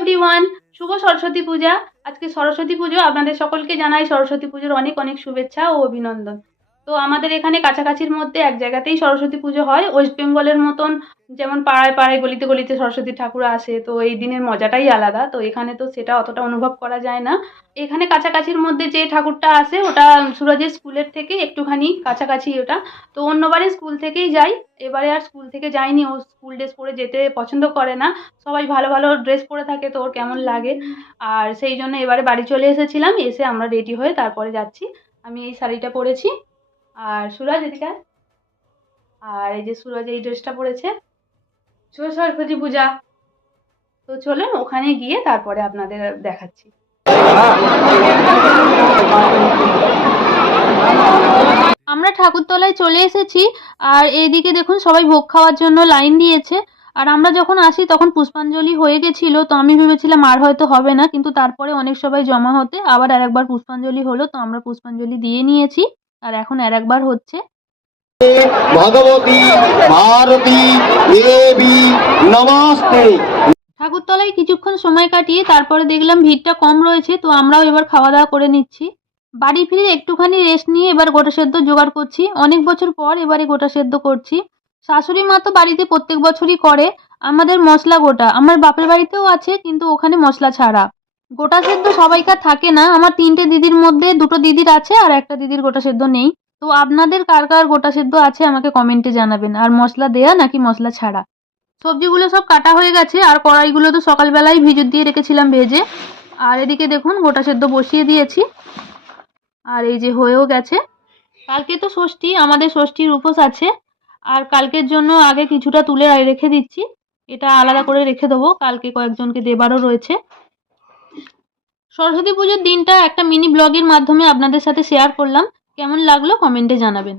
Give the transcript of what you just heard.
Everyone, শুভ সরস্বতী পূজা। আজকে সরস্বতী পুজো, আপনাদের সকলকে জানাই সরস্বতী পুজোর অনেক অনেক শুভেচ্ছা ও অভিনন্দন। তো আমাদের এখানে কাছাকাছির মধ্যে এক জায়গাতেই সরস্বতী পুজো হয়, ওয়েস্ট বেঙ্গলের মতন। যেমন পাড়ায় পাড়ায় গলিতে গলিতে সরস্বতী ঠাকুর আসে, তো এই দিনের মজাটাই আলাদা। তো এখানে তো সেটা অতটা অনুভব করা যায় না। এখানে কাছাকাছির মধ্যে যে ঠাকুরটা আসে ওটা সুরজের স্কুলের থেকে একটুখানি কাছাকাছি ওটা। তো অন্যবারে স্কুল থেকেই যাই, এবারে আর স্কুল থেকে যাইনি। ও স্কুল ড্রেস পরে যেতে পছন্দ করে না। সবাই ভালো ভালো ড্রেস পরে থাকে, তো ওর কেমন লাগে। আর সেই জন্য এবারে বাড়ি চলে এসেছিলাম, এসে আমরা রেডি হয়ে তারপরে যাচ্ছি। আমি এই শাড়িটা পরেছি, আর সুরজ এদিকে আয়। আর এই যে সুরজ এই ড্রেসটা পরেছে। শুভ সরস্বতী পূজা। তো চলুন ওখানে গিয়ে তারপরে আপনাদের দেখাচ্ছি। আমরা ঠাকুরতলায় চলে এসেছি। আর এইদিকে দেখুন সবাই ভোগ খাওয়ার জন্য লাইন দিয়েছে। আর আমরা যখন আসি তখন পুষ্পাঞ্জলি হয়ে গেছিল, তো আমি ভেবেছিলাম আর হয়তো হবে না, কিন্তু তারপরে অনেক সবাই জমা হতে আবার আর একবার পুষ্পাঞ্জলি হলো, তো আমরা পুষ্পাঞ্জলি দিয়ে নিয়েছি। আর এখন আর একবার হচ্ছে। ভগবতী ভারতী দেবী নমস্তে। ঠাকুরতলায় কিছুক্ষণ সময় কাটিয়ে তারপরে দেখলাম ভিড়টা কম রয়েছে, তো আমরাও এবার খাওয়া দাওয়া করে নিচ্ছি। বাড়ি ফিরে একটুখানি রেস্ট নিয়ে এবার গোটা সেদ্ধ জোগাড় করছি। অনেক বছর পর এবারে গোটা সেদ্ধ করছি। শাশুড়ি মা তো বাড়িতে প্রত্যেক বছরই করে। আমাদের মশলা গোটা, আমার বাপের বাড়িতেও আছে, কিন্তু ওখানে মশলা ছাড়া। গোটা সেদ্ধ সবাইকার থাকে না, আমার 3টে দিদির মধ্যে 2টো দিদির আছে আর একটা দিদির গোটা সেদ্ধ নেই। তো আপনাদের কার কার গোটা সেদ্ধ আছে আমাকে কমেন্টে জানাবেন, আর মশলা দেয়া নাকি মশলা ছাড়া। সবজিগুলো সব কাটা হয়ে গেছে, আর কড়াইগুলো তো সকালবেলায় ভিজুত দিয়ে রেখেছিলাম ভেজে। আর এদিকে দেখুন গোটা সেদ্ধ বসিয়ে দিয়েছি, আর এই যে হয়েও গেছে। কালকে তো ষষ্ঠী, আমাদের ষষ্ঠীর উপোস আছে। আর কালকের জন্য আগে কিছুটা তুলে রেখে দিচ্ছি, এটা আলাদা করে রেখে দেবো, কালকে কয়েকজনকে দেবারও রয়েছে। সরস্বতী পুজোর দিনটা একটা মিনি ব্লগের মাধ্যমে আপনাদের সাথে শেয়ার করলাম। কেমন লাগলো কমেন্টে জানাবেন।